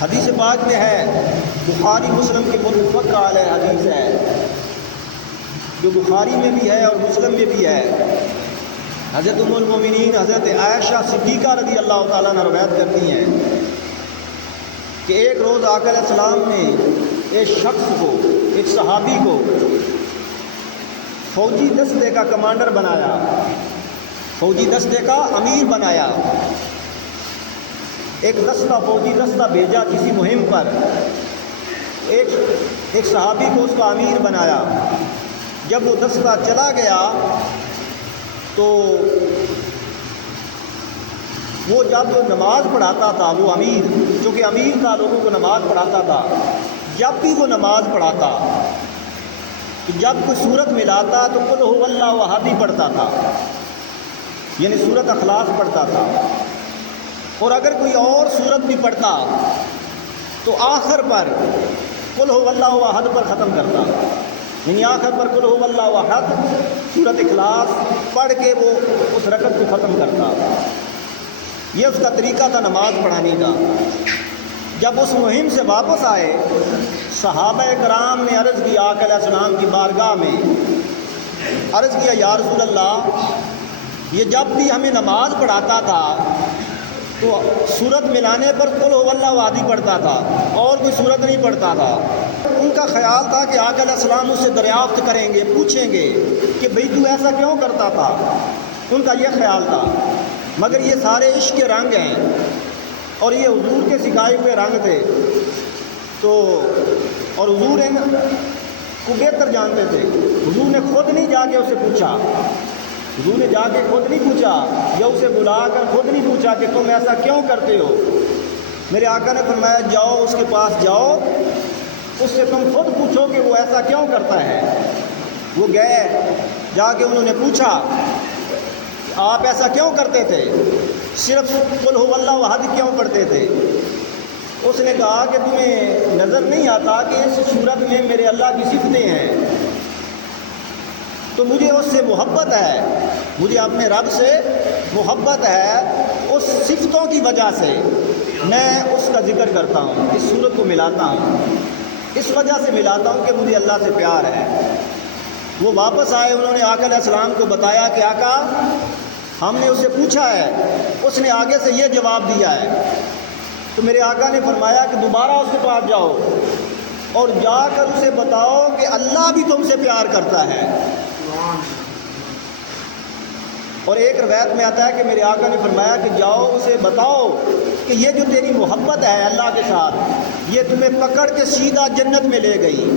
حدیث پاک میں ہے، بخاری مسلم کی متفق علیہ حدیث ہے، جو بخاری میں بھی ہے اور مسلم میں بھی ہے۔ حضرت ام المومنین حضرت عائشہ صدیقہ رضی اللہ تعالیٰ عنہ روایت کرتی ہیں کہ ایک روز آقا علیہ السلام نے ایک شخص کو، ایک صحابی کو فوجی دستے کا کمانڈر بنایا، فوجی دستے کا امیر بنایا۔ ایک دستہ، فوجی دستہ بھیجا کسی مہم پر، ایک صحابی کو اس کا امیر بنایا۔ جب وہ دستہ چلا گیا تو وہ جب نماز پڑھاتا تھا، وہ امیر چونکہ امیر تھا، لوگوں کو نماز پڑھاتا تھا، جب بھی وہ نماز پڑھاتا، جب کوئی سورت ملاتا تو قل هو اللہ احد ہی پڑھتا تھا، یعنی سورت اخلاص پڑھتا تھا، اور اگر کوئی اور سورت بھی پڑھتا تو آخر پر قل هو اللہ احد پر ختم کرتا، یعنی آخر پر قل هو اللہ احد سورت اخلاص پڑھ کے وہ اس رکعت کو ختم کرتا۔ یہ اس کا طریقہ تھا نماز پڑھانے کا۔ جب اس مہم سے واپس آئے، صحابہ کرام نے عرض کی آقا علیہ السلام کی بارگاہ میں، عرض کیا یا رسول اللہ، یہ جب بھی ہمیں نماز پڑھاتا تھا تو سورت ملانے پر قل هو اللہ احد ہی پڑھتا تھا اور کوئی سورت نہیں پڑھتا تھا۔ ان کا خیال تھا کہ آقا علیہ السلام اس سے دریافت کریں گے، پوچھیں گے کہ بھئی تو ایسا کیوں کرتا تھا، ان کا یہ خیال تھا۔ مگر یہ سارے عشق کے رنگ ہیں اور یہ حضور کے سکھائے ہوئے رنگ تھے، تو اور حضور ان کو بہتر جانتے تھے۔ حضور نے خود نہیں جا کے اسے پوچھا، حضور نے جا کے خود نہیں پوچھا یا اسے بلا کر خود نہیں پوچھا کہ تم ایسا کیوں کرتے ہو۔ میرے آقا نے فرمایا جاؤ اس کے پاس جاؤ، اس سے تم خود پوچھو کہ وہ ایسا کیوں کرتا ہے۔ وہ گئے، جا کے انہوں نے پوچھا آپ ایسا کیوں کرتے تھے، صرف قل هو اللہ احد کیوں پڑھتے تھے۔ اس نے کہا کہ تمہیں نظر نہیں آتا کہ اس صورت میں میرے اللہ کی صفتیں ہیں، تو مجھے اس سے محبت ہے، مجھے اپنے رب سے محبت ہے، اس صفتوں کی وجہ سے میں اس کا ذکر کرتا ہوں، اس صورت کو ملاتا ہوں، اس وجہ سے ملاتا ہوں کہ مجھے اللہ سے پیار ہے۔ وہ واپس آئے، انہوں نے آقا علیہ السلام کو بتایا کہ آقا ہم نے اسے پوچھا ہے، اس نے آگے سے یہ جواب دیا ہے۔ تو میرے آقا نے فرمایا کہ دوبارہ اس کے پاس جاؤ اور جا کر اسے بتاؤ کہ اللہ بھی تم سے پیار کرتا ہے۔ اور ایک روایت میں آتا ہے کہ میرے آقا نے فرمایا کہ جاؤ اسے بتاؤ کہ یہ جو تیری محبت ہے اللہ کے ساتھ، یہ تمہیں پکڑ کے سیدھا جنت میں لے گئی۔